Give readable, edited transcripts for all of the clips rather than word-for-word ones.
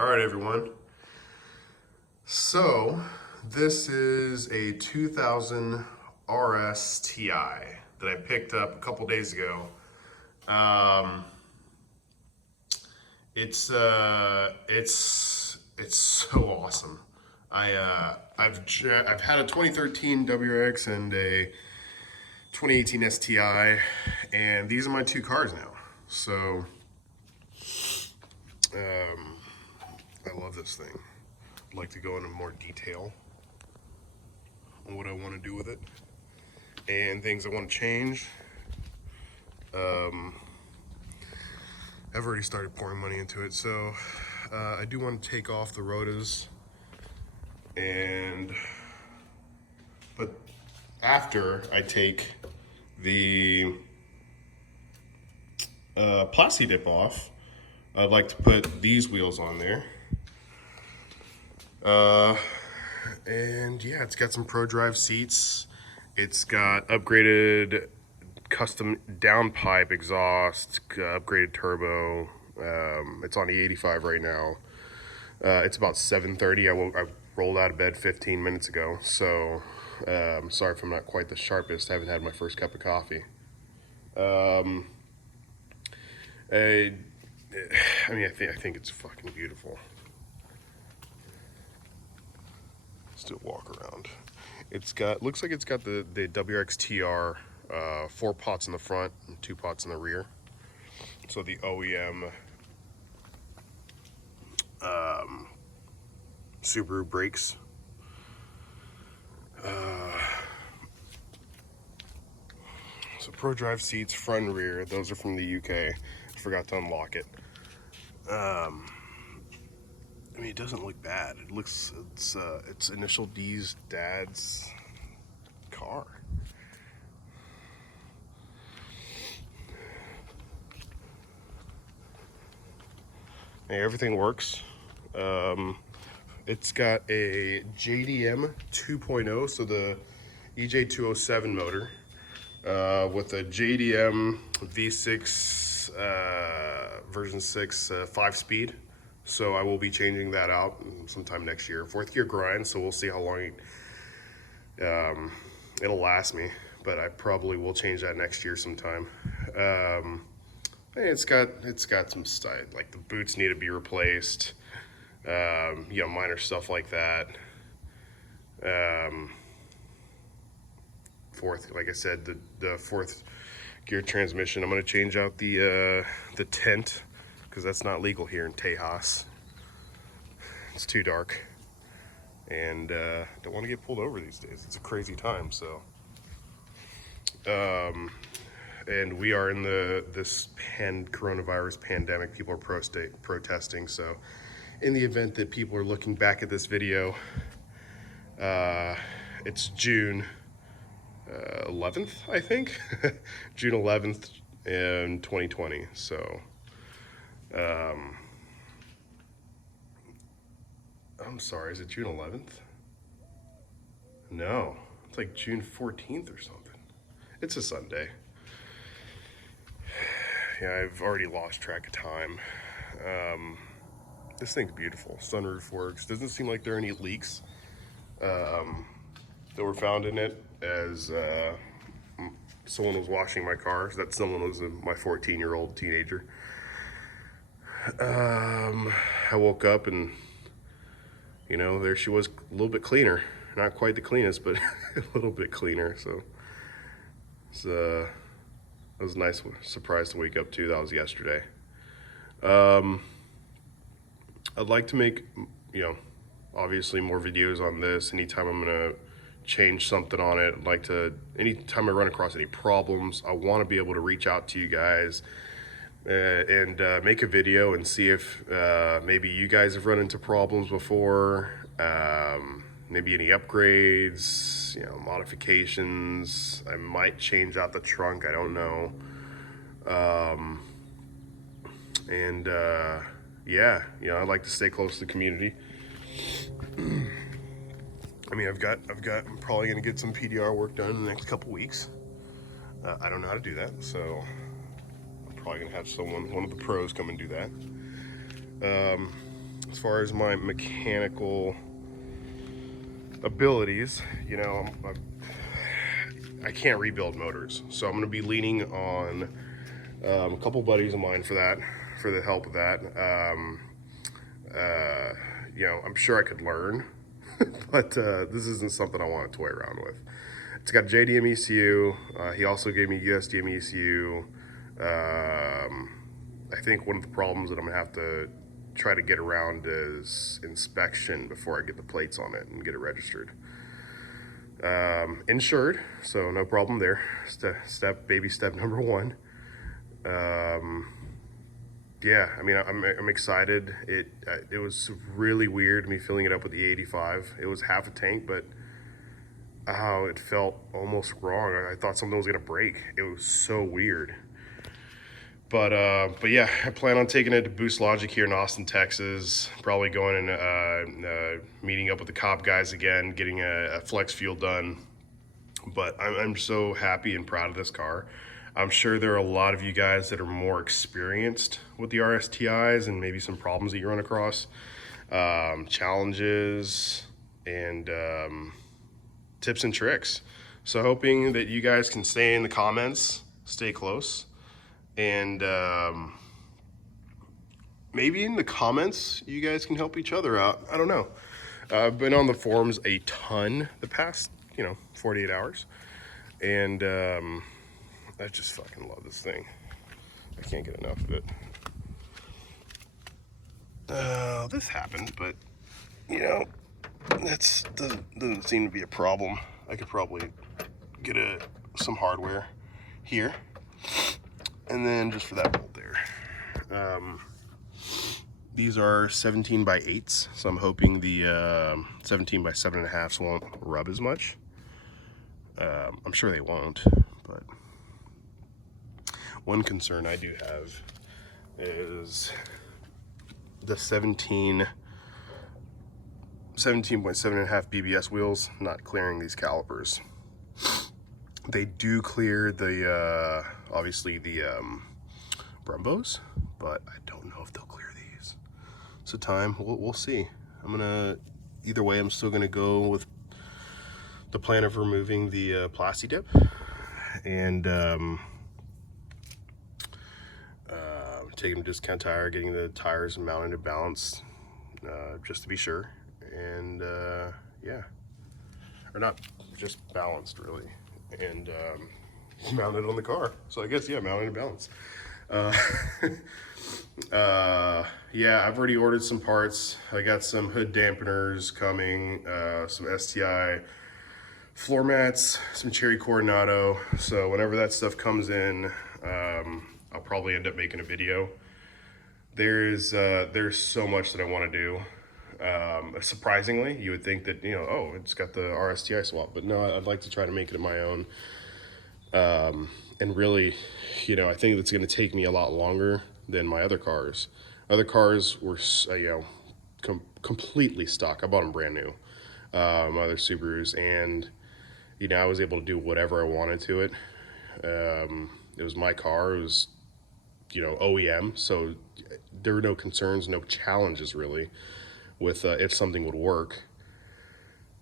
All right, everyone. So this is a 2000 rSTI that I picked up a couple days ago. It's so awesome. I've had a 2013 WRX and a 2018 STI, and these are my two cars now. So I love this thing. I'd like to go into more detail on what I want to do with it and things I want to change. I've already started pouring money into it, so I do want to take off the Rotas, but after I take the Plasti dip off, I'd like to put these wheels on there. And yeah, it's got some Prodrive seats. It's got upgraded custom downpipe exhaust, upgraded turbo. It's on E85 right now. It's about 7:30. I rolled out of bed 15 minutes ago, so sorry if I'm not quite the sharpest. I haven't had my first cup of coffee. I think it's fucking beautiful. Let's do a walk around. Looks like it's got the WRX TR, 4 pots in the front and 2 pots in the rear. So the OEM Subaru brakes. So Prodrive seats, front and rear. Those are from the UK. I forgot to unlock it. It doesn't look bad. It's Initial D's dad's car. Hey, everything works. It's got a JDM 2.0, so the EJ207 motor, with a JDM V6 version 6 5-speed. So I will be changing that out sometime next year. 4th gear grind, so we'll see how long it'll last me, but I probably will change that next year sometime. It's got some style, like the boots need to be replaced, minor stuff like that. Like I said, the 4th gear transmission. I'm gonna change out the tent, because that's not legal here in Tejas. It's too dark, and don't want to get pulled over these days. It's a crazy time. So and we are in this coronavirus pandemic. People are protesting. So in the event that people are looking back at this video, it's June 11th, I think. June 11th in 2020. So I'm sorry, is it June 11th? No, it's like June 14th or something. It's a Sunday. Yeah, I've already lost track of time. This thing's beautiful. Sunroof works. Doesn't seem like there are any leaks that were found in it, as someone was washing my car. That someone was my 14-year-old teenager. I woke up and, there she was, a little bit cleaner. Not quite the cleanest, but a little bit cleaner. So it was a nice surprise to wake up to. That was yesterday. I'd like to make, obviously more videos on this. Anytime I'm gonna change something on it, I'd like to, anytime I run across any problems, I want to be able to reach out to you guys and make a video and see if maybe you guys have run into problems before, maybe any upgrades, modifications. I might change out the trunk, I don't know. Yeah, I'd like to stay close to the community. I'm probably gonna get some PDR work done in the next couple weeks. I don't know how to do that, so I'm probably gonna have one of the pros come and do that. as far as my mechanical abilities, you know, I can't rebuild motors, so I'm going to be leaning on a couple buddies of mine for that, for the help of that. You know, I'm sure I could learn, but this isn't something I want to toy around with. It's got JDM ECU. He also gave me USDM ECU. I think one of the problems that I'm gonna have to try to get around is inspection before I get the plates on it and get it registered. Insured, so no problem there. Baby step number one. Yeah, I mean, I'm excited. It was really weird me filling it up with the 85. It was half a tank, but it felt almost wrong. I thought something was gonna break. It was so weird. But yeah, I plan on taking it to Boost Logic here in Austin, Texas. Probably going and meeting up with the cop guys again, getting a flex fuel done. But I'm so happy and proud of this car. I'm sure there are a lot of you guys that are more experienced with the rSTIs and maybe some problems that you run across, challenges, and tips and tricks. So hoping that you guys can stay in the comments, stay close. And maybe in the comments, you guys can help each other out. I don't know. I've been on the forums a ton the past, 48 hours. And I just fucking love this thing. I can't get enough of it. This happened, but, that doesn't seem to be a problem. I could probably get some hardware here. And then just for that bolt there. These are 17 by 8s, so I'm hoping the 17 by 7.5s won't rub as much. I'm sure they won't, but one concern I do have is the 17.7.5 BBS wheels not clearing these calipers. They do clear the, obviously the Brumbos, but I don't know if they'll clear these. So we'll see. Either way, I'm still gonna go with the plan of removing the plasti dip and taking them to discount tire, getting the tires mounted and balanced, just to be sure. And yeah, or not just balanced really. And mounted on the car. So I guess, yeah, mounted and balanced. Yeah, I've already ordered some parts. I got some hood dampeners coming, some STI floor mats, some cherry coordinato. So whenever that stuff comes in, I'll probably end up making a video. There's so much that I want to do. Surprisingly, you would think that, oh, it's got the rSTI swap, but no, I'd like to try to make it my own. And really, I think it's going to take me a lot longer than my other cars. Other cars were, completely stock. I bought them brand new, my other Subarus, and, I was able to do whatever I wanted to it. It was my car. It was, OEM, so there were no concerns, no challenges really with if something would work.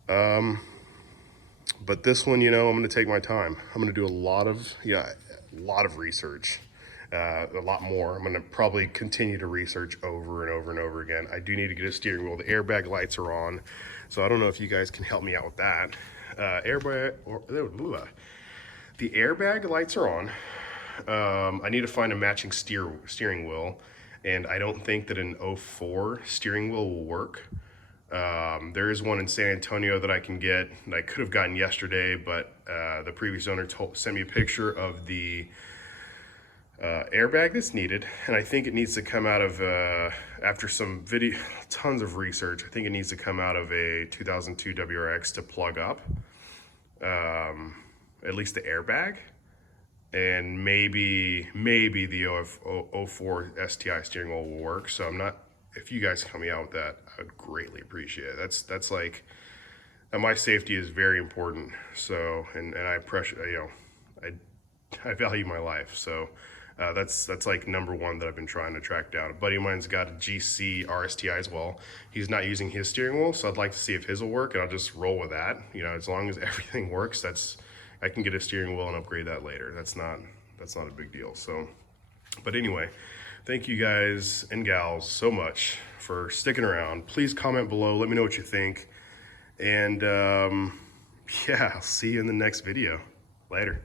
But this one, I'm going to take my time. I'm going to do a lot of research, a lot more. I'm going to probably continue to research over and over and over again. I do need to get a steering wheel. The airbag lights are on, so I don't know if you guys can help me out with that. The airbag lights are on. I need to find a matching steering wheel, and I don't think that an 04 steering wheel will work. There is one in San Antonio that I can get, and I could have gotten yesterday, but the previous owner sent me a picture of the airbag that's needed, and I think it needs to come out of, after some tons of research, I think it needs to come out of a 2002 WRX to plug up, at least the airbag, and maybe the 04 STI steering wheel will work. So if you guys can help me out with that, I would greatly appreciate it. That's like, my safety is very important. So, and I I value my life. So, That's like #1 that I've been trying to track down. A buddy of mine's got a GC rSTI as well. He's not using his steering wheel, so I'd like to see if his will work, and I'll just roll with that. You know, as long as everything works, I can get a steering wheel and upgrade that later. That's not a big deal. So, but anyway, thank you guys and gals so much for sticking around. Please comment below. Let me know what you think. And yeah, I'll see you in the next video. Later.